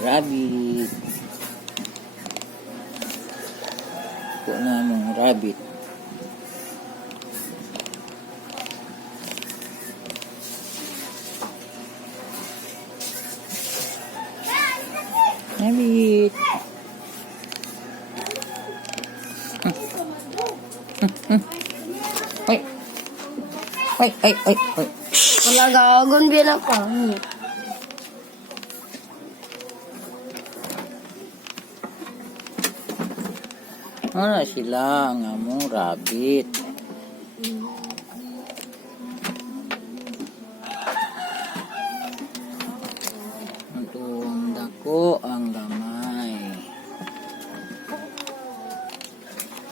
rabbit. Ito namang rabbit. Rabbit. Ay. Ay, ay, ay, ay. Nagagon biya na pa. Ano sila ang among rabbit?